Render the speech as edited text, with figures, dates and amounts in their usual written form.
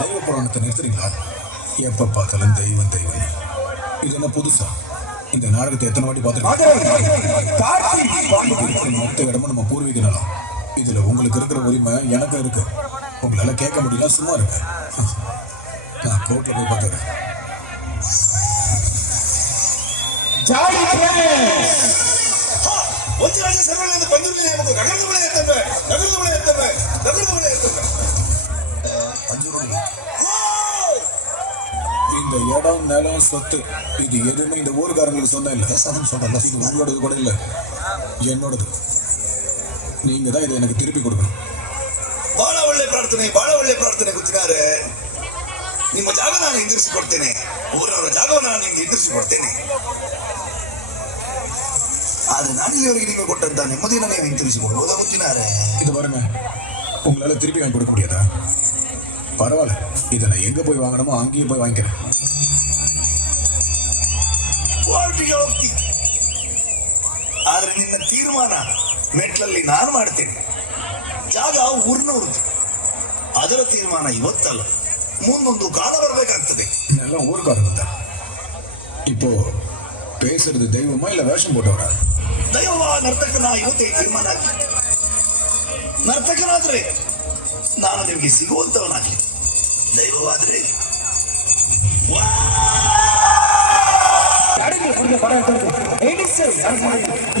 தெய்வ புராணத்தை நிறுத்துறீங்களா? எப்ப பார்த்தாலும் தெய்வம் தெய்வம். இது என்ன புதுசா? இந்த நாடகத்தை எத்தனை வாட்டி பார்த்துருக்கோம். மொத்த இடமும் நம்ம பூர்வீக நலம். இதுல உங்களுக்கு இருக்கிற உரிமை எனக்கு இருக்கு. உங்களால கேட்க முடியல, சும்மா இருங்க. நான் கோர்ட்ல போய் பார்த்துறேன். இந்த இடம், நிலம், சொத்து இது எதுவுமே இந்த ஊருக்காரங்களுக்கு சொந்தம் இல்லை. இது உங்களோடது கூட இல்லை, என்னோடது. நீங்க தான் இதை எனக்கு திருப்பி கொடுக்கணும். ಬಹಳ ಒಳ್ಳೆ ಪ್ರಾರ್ಥನೆ ಗುತ್ತಿನಾರೆ. ನಿಮ್ಮ ಜಾಗ ನಾನು ಹಿಂದಿರಿಸಿಕೊಡ್ತೇನೆ. ಊರವರ ಜಾಗವನ್ನು ನಾನು ನಿಮ್ಗೆ ಹಿಂದಿರಿಸಿಕೊಡ್ತೇನೆ. ಆದ್ರೆ ನಾನು ಇಲ್ಲಿವರೆಗೆ ನಿಮಗೆ ಕೊಟ್ಟಂತ ನೆಮ್ಮದಿನ ನೀವು ಹಿಂತಿರಿಸಿಕೊಡ್ಬೋದಾ ಗುತ್ತಿನಾರೆ? இது பாருங்க, உங்களால திருப்பி வாங்கி கொடுக்க முடியாதா? பரவாயில்ல, இதை நான் எங்க போய் வாங்கணுமோ அங்கேயே போய் வாங்கிக்கிறேன். ಹೋಗ್ತಿ. ಆದ್ರೆ ನಿನ್ನ ತೀರ್ಮಾನ ಮೆಟ್ಲಲ್ಲಿ ನಾನು ಮಾಡ್ತೇನೆ. ಜಾಗ ಊರಿನವ್ರದ್ದು. ಅದರ ತೀರ್ಮಾನ ಇವತ್ತಲ್ಲ, ಮುಂದೊಂದು ಕಾಲ ಬರಬೇಕಾಗ್ತದೆ. நல்லா ஊருக்காரங்க. இப்போ பேசுறது தெய்வமா இல்ல வேஷம் போட்டவரா? ದೈವ ನರ್ತಕನ ಇವತ್ತೇ ತೀರ್ಮಾನ ಆಗಿ. ನರ್ತಕನಾದ್ರೆ ನಾನು ನಿಮಗೆ ಸಿಗುವಂತವನಾಗಿ, ದೈವವಾದ್ರೆ